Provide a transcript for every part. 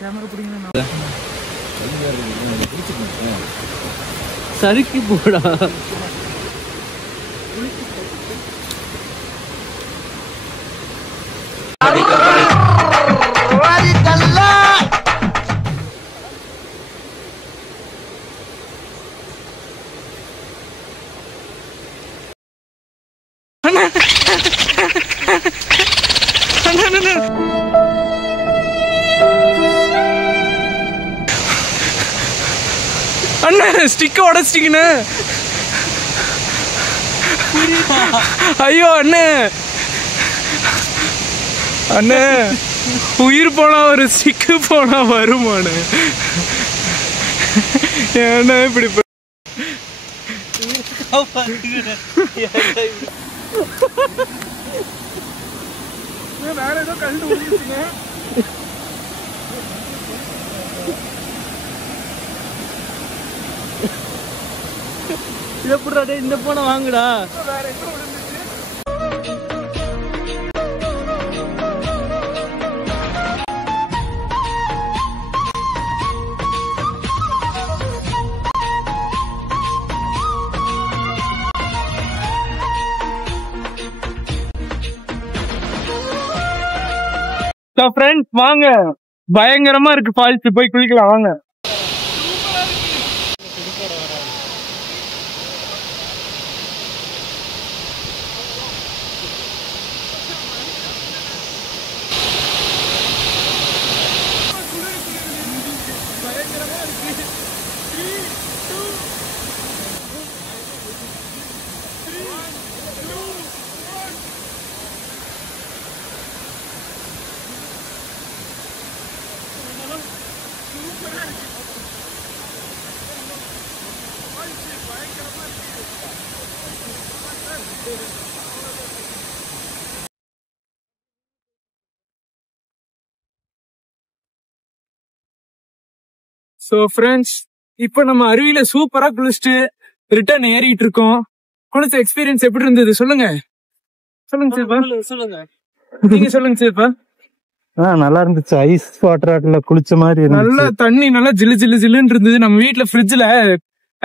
Camera பிடிங்க சறுக்கி போடா. அண்ணா ஸ்டிக்க உடச்சிட்டீங்கண்ணே. ஐயோ அண்ணே அண்ணே உயிர் போனா ஒரு ஸ்டிக்கு போனா வருமானு ஏன்னா இப்படி வேற ஏதோ கண்டு விழுந்துச்சுங்க. இதை இந்த போன வாங்குடா. வேற எங்க விழுந்துச்சு? ஃப்ரெண்ட்ஸ் வாங்க, பயங்கரமா இருக்கு ஃபால்ஸ், போய் குளிக்கலாம் வாங்க. சோ ஃப்ரெண்ட்ஸ், இப்போ நம்ம அருவியில சூப்பரா குளிச்சுட்டு ரிட்டர்ன் ஏறிட்டு இருக்கோம். குளிச்ச எக்ஸ்பீரியன்ஸ் எப்படி இருந்தது சொல்லுங்க. சொல்லுங்க சிவா, சொல்லுங்க. நீங்க சொல்லுங்க சிவா. நல்லா இருந்துச்சு. ஐஸ் வாட்டர்ல குளிச்ச மாதிரி நல்லா தண்ணி நல்லா ஜில்லு ஜில்லு ஜில்லுன்னு இருந்தது. நம்ம வீட்டுல ஃப்ரிட்ஜ்ல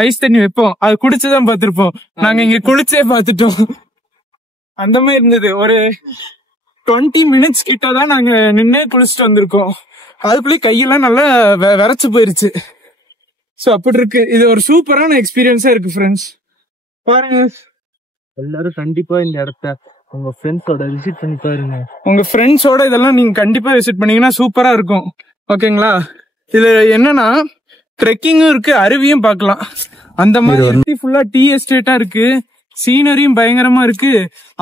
ஐஸ் தண்ணி வைப்போம், அது குடிச்சுதான் பாத்திருப்போம். நாங்க இங்க குளிச்சே பாத்துட்டோம். அந்த மாதிரி இருந்தது. ஒரு 20 minutes கிட்டதான் நாங்க நின்று குளிச்சுட்டு வந்திருக்கோம். அதுக்குள்ளே கையெல்லாம் நல்லா விரைச்சு போயிருச்சு. சோ அப்படி இருக்கு. இது ஒரு சூப்பரான எக்ஸ்பீரியன்ஸா இருக்கு ஃப்ரெண்ட்ஸ். பாருங்க, எல்லாரும் கண்டிப்பா இந்த இடத்த உங்க ஃப்ரெண்ட்ஸோட விசிட் பண்ணி பாருங்க. உங்க ஃப்ரெண்ட்ஸோட இதெல்லாம் நீங்க கண்டிப்பா விசிட் பண்ணீங்கன்னா சூப்பரா இருக்கும். ஓகேங்களா? இதுல என்னன்னா ட்ரெக்கிங்கும் இருக்கு, அருவியும் பார்க்கலாம். அந்த மாதிரி ஃபுல்லா டீ எஸ்டேட்டா இருக்கு. சீனரியும் பயங்கரமா இருக்கு.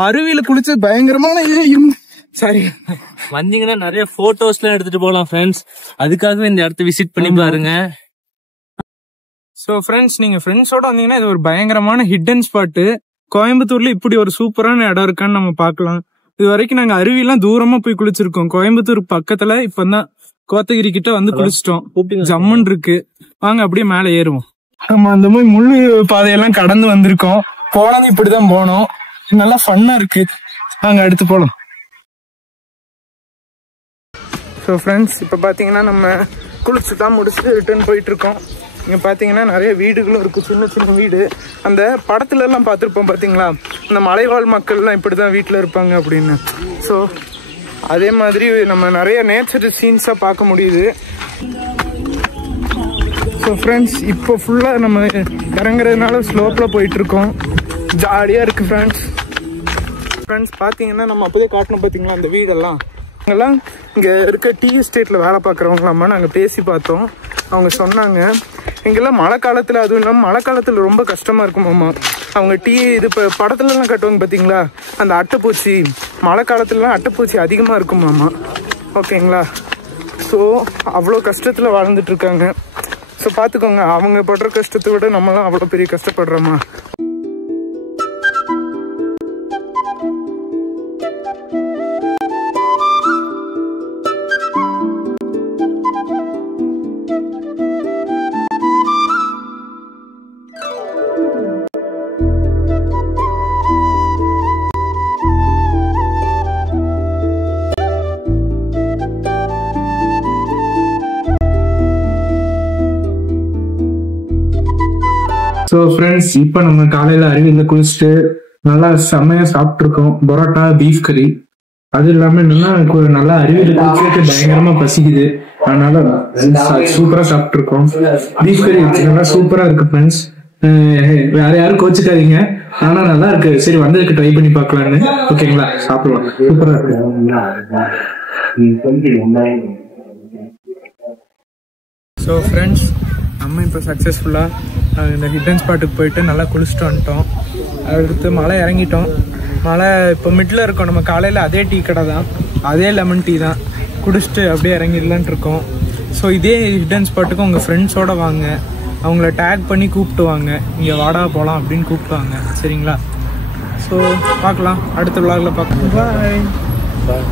அருவியில குளிச்சது பயங்கரமான சரி வந்தீங்கன்னா நிறைய போட்டோஸ் எல்லாம் எடுத்துட்டு போலாம் ஃப்ரெண்ட்ஸ். அதுக்காகவே இந்த இடத்த விசிட் பண்ணி பாருங்க. சோ ஃப்ரெண்ட்ஸ், நீங்க ஃப்ரெண்ட்ஸோட வந்தீங்கன்னா இது ஒரு பயங்கரமான ஹிடன் ஸ்பாட்டு. கோயம்புத்தூர்ல இப்படி ஒரு சூப்பரான இடம் இருக்கான்னு நம்ம பாக்கலாம். இது வரைக்கும் நாங்க அருவியெல்லாம் தூரமா போய் குளிச்சிருக்கோம். கோயம்புத்தூர் பக்கத்துல இப்பதான் கோத்தகிரி கிட்ட வந்து குளிச்சிட்டோம். ஜம்மன் இருக்கு. வாங்க அப்படியே மேல ஏறுவோம். ஆமா, அந்த மாதிரி முள்ளு பாதையெல்லாம் கடந்து வந்திருக்கோம். போனது இப்படிதான் போனோம். நல்லா ஃபன்னா இருக்கு. வாங்க அடுத்து போலாம். ஸோ ஃப்ரெண்ட்ஸ், இப்போ பார்த்தீங்கன்னா நம்ம குளிச்சுதான் முடிச்சுட்டு ரிட்டர்ன் போயிட்டு இருக்கோம். இங்கே பார்த்தீங்கன்னா நிறைய வீடுகளும் இருக்குது, சின்ன சின்ன வீடு. அந்த படத்துல எல்லாம் பார்த்துருப்போம் பார்த்தீங்களா, இந்த மலைவாழ் மக்கள்லாம் இப்படி தான் வீட்டில் இருப்பாங்க அப்படின்னு. ஸோ அதே மாதிரி நம்ம நிறைய நேச்சர் சீன்ஸாக பார்க்க முடியுது. ஸோ ஃப்ரெண்ட்ஸ், இப்போ ஃபுல்லாக நம்ம இறங்குறதுனால ஸ்லோப்பில் போயிட்டுருக்கோம். ஜாலியாக இருக்குது ஃப்ரெண்ட்ஸ். பார்த்தீங்கன்னா நம்ம அப்போதே காட்டணும் பார்த்தீங்களா அந்த வீடெல்லாம். அவங்கெல்லாம் இங்கே இருக்க டீ எஸ்டேட்டில் வேலை பார்க்குறவங்களாமா நாங்கள் பேசி பார்த்தோம். அவங்க சொன்னாங்க இங்கெல்லாம் மழை காலத்தில், அதுவும் இல்லாமல் மழை காலத்தில் ரொம்ப கஷ்டமாக இருக்குமாம்மா. அவங்க டீ இது இப்போ படத்துலலாம் கட்டுவாங்க பார்த்தீங்களா, அந்த அட்டைப்பூச்சி, மழை காலத்துலலாம் அட்டைப்பூச்சி அதிகமாக இருக்குமாம்மா. ஓகேங்களா? ஸோ அவ்வளோ கஷ்டத்தில் வாழ்ந்துட்டுருக்காங்க. ஸோ பார்த்துக்கோங்க, அவங்க படுற கஷ்டத்தை விட நம்மளாம் அவ்வளோ பெரிய கஷ்டப்படுறோமா. ஸோ ஃப்ரெண்ட்ஸ் இப்போ நம்ம காலையில் அருவியில் குளிச்சுட்டு நல்லா செம்மையாக சாப்பிட்ருக்கோம். பரோட்டா, பீஃப் கறி. அது இல்லாமல் என்னன்னா நல்லா அருவியில் குளிச்சுட்டு பயங்கரமாக பசிக்குது. அதனால சூப்பராக சாப்பிட்ருக்கோம். பீஃப் கறி நல்லா சூப்பராக இருக்கு ஃப்ரெண்ட்ஸ். வேற யாரும் கோச்சுக்காதீங்க, ஆனா நல்லா இருக்கு. சரி வந்ததுக்கு ட்ரை பண்ணி பார்க்கலான்னு. ஓகேங்களா, சாப்பிடலாம். சூப்பரா இருக்கு. ஸோ ஃப்ரெண்ட்ஸ், நம்ம இப்போ சக்ஸஸ்ஃபுல்லாக இந்த ஹிடன் ஸ்பாட்டுக்கு போயிட்டு நல்லா குளிச்சுட்டு வந்துட்டோம். அடுத்து மலை இறங்கிட்டோம். மலை இப்போ மிடில் இருக்கோம். நம்ம காலையில் அதே டீ கடை தான், அதே லெமன் டீ தான் குடிச்சிட்டு அப்படியே இறங்கிடலான் இருக்கோம். ஸோ இதே ஹிடன் ஸ்பாட்டுக்கு உங்கள் ஃப்ரெண்ட்ஸோட வாங்க, அவங்கள டேக் பண்ணி கூப்பிட்டு வாங்க, இங்கே வாடா போகலாம் அப்படின்னு கூப்பிட்டு வாங்க. சரிங்களா? ஸோ பார்க்கலாம், அடுத்த விளாக்ல பார்க்கலாம். பாய்.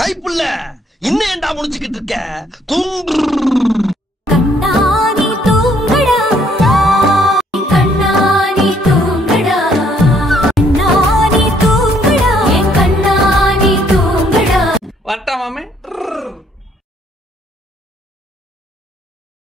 கைப்புள்ள இன்னும் ஏண்டா முடிச்சுக்கிட்டு இருக்க?